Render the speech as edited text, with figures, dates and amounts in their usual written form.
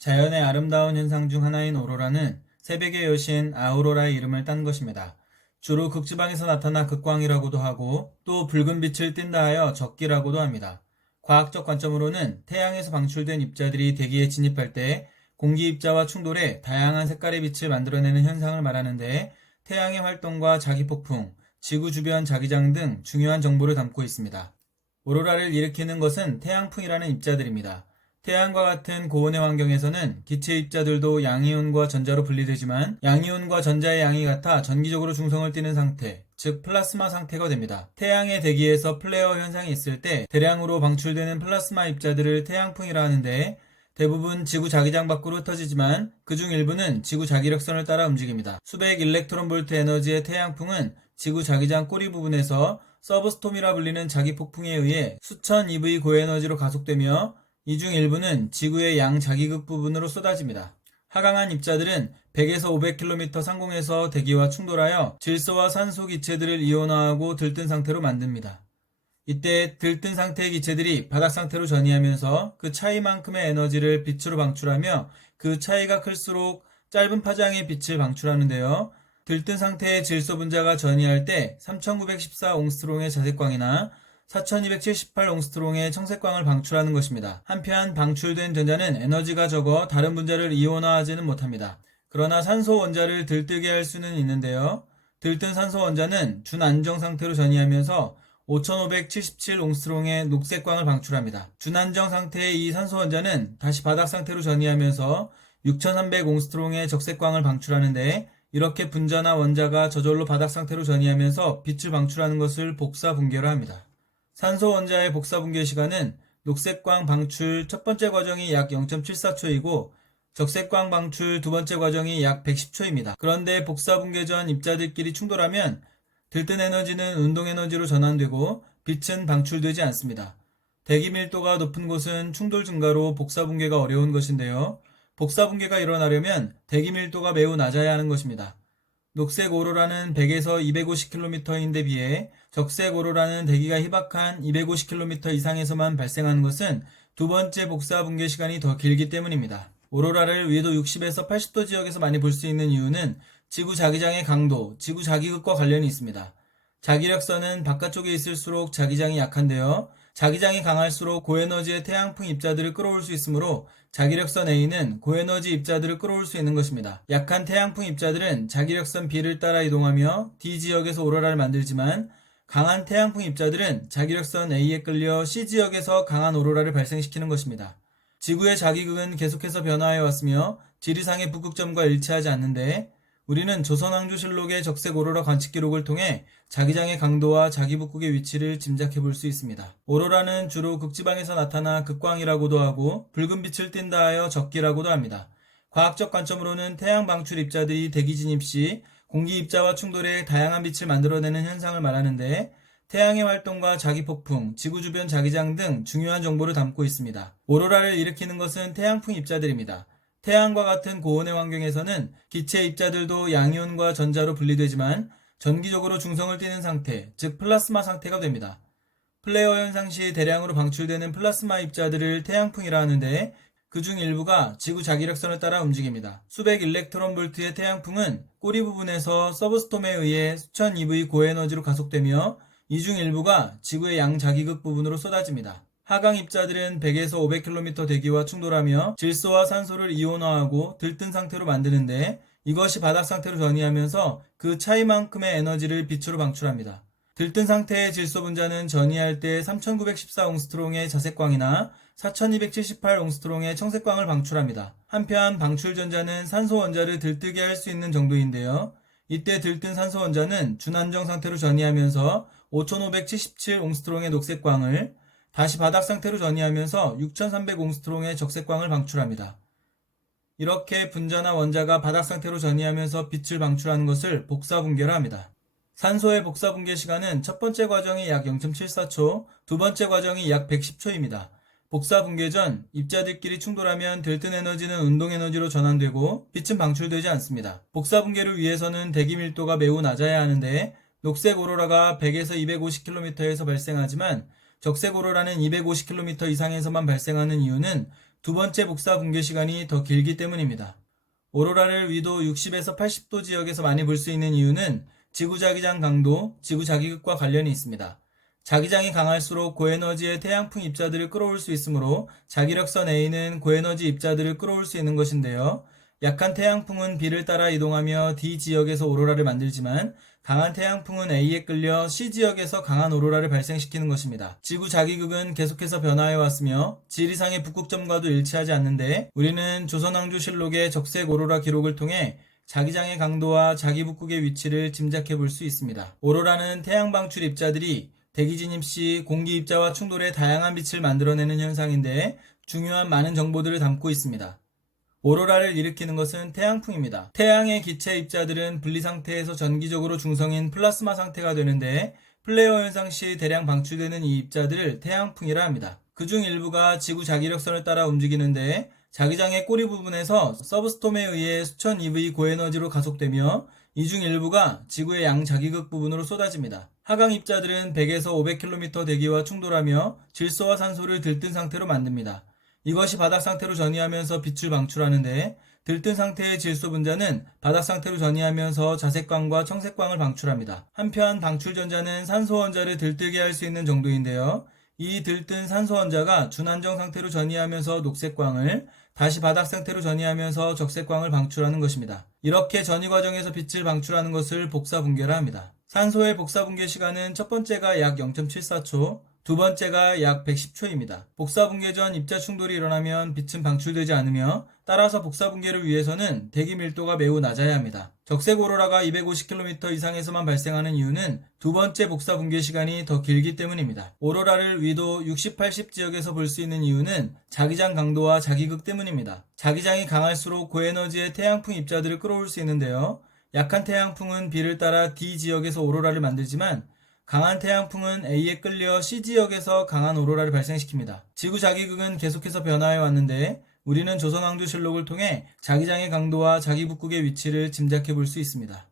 자연의 아름다운 현상 중 하나인 오로라는 새벽의 여신 아우로라의 이름을 딴 것입니다. 주로 극지방에서 나타나 극광이라고도 하고 또 붉은 빛을 띈다 하여 적기라고도 합니다. 과학적 관점으로는 태양에서 방출된 입자들이 대기에 진입할 때 공기 입자와 충돌해 다양한 색깔의 빛을 만들어내는 현상을 말하는데 태양의 활동과 자기폭풍, 지구 주변 자기장 등 중요한 정보를 담고 있습니다. 오로라를 일으키는 것은 태양풍이라는 입자들입니다. 태양과 같은 고온의 환경에서는 기체 입자들도 양이온과 전자로 분리되지만 양이온과 전자의 양이 같아 전기적으로 중성을 띠는 상태, 즉 플라스마 상태가 됩니다. 태양의 대기에서 플레어 현상이 있을 때 대량으로 방출되는 플라스마 입자들을 태양풍이라 하는데 대부분 지구 자기장 밖으로 흩어지지만 그중 일부는 지구 자기력선을 따라 움직입니다. 수백 일렉트론볼트 에너지의 태양풍은 지구 자기장 꼬리 부분에서 서브스톰이라 불리는 자기폭풍에 의해 수천 EV 고에너지로 가속되며 이 중 일부는 지구의 양자기극 부분으로 쏟아집니다. 하강한 입자들은 100에서 500km 상공에서 대기와 충돌하여 질소와 산소 기체들을 이온화하고 들뜬 상태로 만듭니다. 이때 들뜬 상태의 기체들이 바닥 상태로 전이하면서 그 차이만큼의 에너지를 빛으로 방출하며 그 차이가 클수록 짧은 파장의 빛을 방출하는데요. 들뜬 상태의 질소 분자가 전이할 때 3914 옹스트롱의 자색광이나 4278 옹스트롱의 청색광을 방출하는 것입니다. 한편 방출된 전자는 에너지가 적어 다른 분자를 이온화하지는 못합니다. 그러나 산소 원자를 들뜨게 할 수는 있는데요. 들뜬 산소 원자는 준안정 상태로 전이하면서 5577 옹스트롱의 녹색광을 방출합니다. 준안정 상태의 이 산소 원자는 다시 바닥 상태로 전이하면서 6300 옹스트롱의 적색광을 방출하는데 이렇게 분자나 원자가 저절로 바닥 상태로 전이하면서 빛을 방출하는 것을 복사 붕괴로 합니다. 산소 원자의 복사 붕괴 시간은 녹색광 방출 첫 번째 과정이 약 0.74초이고 적색광 방출 두 번째 과정이 약 110초입니다. 그런데 복사 붕괴 전 입자들끼리 충돌하면 들뜬 에너지는 운동 에너지로 전환되고 빛은 방출되지 않습니다. 대기 밀도가 높은 곳은 충돌 증가로 복사 붕괴가 어려운 것인데요. 복사 붕괴가 일어나려면 대기 밀도가 매우 낮아야 하는 것입니다. 녹색 오로라는 100에서 250km인데 비해 적색 오로라는 대기가 희박한 250km 이상에서만 발생하는 것은 두 번째 복사 붕괴 시간이 더 길기 때문입니다. 오로라를 위도 60에서 80도 지역에서 많이 볼 수 있는 이유는 지구 자기장의 강도, 지구 자기극과 관련이 있습니다. 자기력선은 바깥쪽에 있을수록 자기장이 약한데요. 자기장이 강할수록 고에너지의 태양풍 입자들을 끌어올 수 있으므로 자기력선 A는 고에너지 입자들을 끌어올 수 있는 것입니다. 약한 태양풍 입자들은 자기력선 B를 따라 이동하며 D 지역에서 오로라를 만들지만 강한 태양풍 입자들은 자기력선 A에 끌려 C 지역에서 강한 오로라를 발생시키는 것입니다. 지구의 자기극은 계속해서 변화해 왔으며 지리상의 북극점과 일치하지 않는데 우리는 조선왕조실록의 적색 오로라 관측 기록을 통해 자기장의 강도와 자기 북극의 위치를 짐작해 볼 수 있습니다. 오로라는 주로 극지방에서 나타나 극광이라고도 하고 붉은 빛을 띈다 하여 적기라고도 합니다. 과학적 관점으로는 태양 방출 입자들이 대기 진입 시 공기 입자와 충돌해 다양한 빛을 만들어내는 현상을 말하는데 태양의 활동과 자기 폭풍, 지구 주변 자기장 등 중요한 정보를 담고 있습니다. 오로라를 일으키는 것은 태양풍 입자들입니다. 태양과 같은 고온의 환경에서는 기체 입자들도 양이온과 전자로 분리되지만 전기적으로 중성을 띠는 상태, 즉 플라스마 상태가 됩니다. 플레어 현상 시 대량으로 방출되는 플라스마 입자들을 태양풍이라 하는데 그중 일부가 지구 자기력선을 따라 움직입니다. 수백 일렉트론 볼트의 태양풍은 꼬리 부분에서 서브스톰에 의해 수천 EV 고에너지로 가속되며 이 중 일부가 지구의 양자기극 부분으로 쏟아집니다. 하강 입자들은 100에서 500km 대기와 충돌하며 질소와 산소를 이온화하고 들뜬 상태로 만드는데 이것이 바닥 상태로 전이하면서 그 차이만큼의 에너지를 빛으로 방출합니다. 들뜬 상태의 질소 분자는 전이할 때 3914 옹스트롱의 자색광이나 4278 옹스트롱의 청색광을 방출합니다. 한편 방출 전자는 산소 원자를 들뜨게 할 수 있는 정도인데요. 이때 들뜬 산소 원자는 준안정 상태로 전이하면서 5577 옹스트롱의 녹색광을 다시 바닥 상태로 전이하면서 6300 옹스트롱의 적색광을 방출합니다. 이렇게 분자나 원자가 바닥 상태로 전이하면서 빛을 방출하는 것을 복사 붕괴라 합니다. 산소의 복사 붕괴 시간은 첫 번째 과정이 약 0.74초, 두 번째 과정이 약 110초입니다. 복사 붕괴 전 입자들끼리 충돌하면 들뜬 에너지는 운동 에너지로 전환되고 빛은 방출되지 않습니다. 복사 붕괴를 위해서는 대기 밀도가 매우 낮아야 하는데 녹색 오로라가 100에서 250km에서 발생하지만 적색 오로라는 250km 이상에서만 발생하는 이유는 두 번째 복사 붕괴 시간이 더 길기 때문입니다. 오로라를 위도 60에서 80도 지역에서 많이 볼 수 있는 이유는 지구 자기장 강도, 지구 자기극과 관련이 있습니다. 자기장이 강할수록 고에너지의 태양풍 입자들을 끌어올 수 있으므로 자기력선 A는 고에너지 입자들을 끌어올 수 있는 것인데요. 약한 태양풍은 B를 따라 이동하며 D 지역에서 오로라를 만들지만 강한 태양풍은 A에 끌려 C 지역에서 강한 오로라를 발생시키는 것입니다. 지구 자기극은 계속해서 변화해 왔으며 지리상의 북극점과도 일치하지 않는데 우리는 조선왕조실록의 적색 오로라 기록을 통해 자기장의 강도와 자기 북극의 위치를 짐작해 볼 수 있습니다. 오로라는 태양 방출 입자들이 대기 진입 시 공기 입자와 충돌해 다양한 빛을 만들어내는 현상인데 중요한 많은 정보들을 담고 있습니다. 오로라를 일으키는 것은 태양풍입니다. 태양의 기체 입자들은 분리 상태에서 전기적으로 중성인 플라스마 상태가 되는데 플레어 현상 시 대량 방출되는 이 입자들을 태양풍이라 합니다. 그중 일부가 지구 자기력선을 따라 움직이는데 자기장의 꼬리 부분에서 서브스톰에 의해 수천 EV 고에너지로 가속되며 이 중 일부가 지구의 양자기극 부분으로 쏟아집니다. 하강 입자들은 100에서 500km 대기와 충돌하며 질소와 산소를 들뜬 상태로 만듭니다. 이것이 바닥 상태로 전이하면서 빛을 방출하는데 들뜬 상태의 질소 분자는 바닥 상태로 전이하면서 자색광과 청색광을 방출합니다. 한편 방출 전자는 산소 원자를 들뜨게 할 수 있는 정도인데요. 이 들뜬 산소 원자가 준안정 상태로 전이하면서 녹색광을 다시 바닥 상태로 전이하면서 적색광을 방출하는 것입니다. 이렇게 전이 과정에서 빛을 방출하는 것을 복사 붕괴라 합니다. 산소의 복사 붕괴 시간은 첫 번째가 약 0.74초, 두 번째가 약 110초입니다. 복사 붕괴 전 입자 충돌이 일어나면 빛은 방출되지 않으며 따라서 복사 붕괴를 위해서는 대기 밀도가 매우 낮아야 합니다. 적색 오로라가 250km 이상에서만 발생하는 이유는 두 번째 복사 붕괴 시간이 더 길기 때문입니다. 오로라를 위도 60, 80 지역에서 볼 수 있는 이유는 자기장 강도와 자기극 때문입니다. 자기장이 강할수록 고에너지의 태양풍 입자들을 끌어올 수 있는데요. 약한 태양풍은 B를 따라 D 지역에서 오로라를 만들지만 강한 태양풍은 A에 끌려 C 지역에서 강한 오로라를 발생시킵니다. 지구 자기극은 계속해서 변화해 왔는데 우리는 조선왕조실록을 통해 자기장의 강도와 자기 북극의 위치를 짐작해 볼 수 있습니다.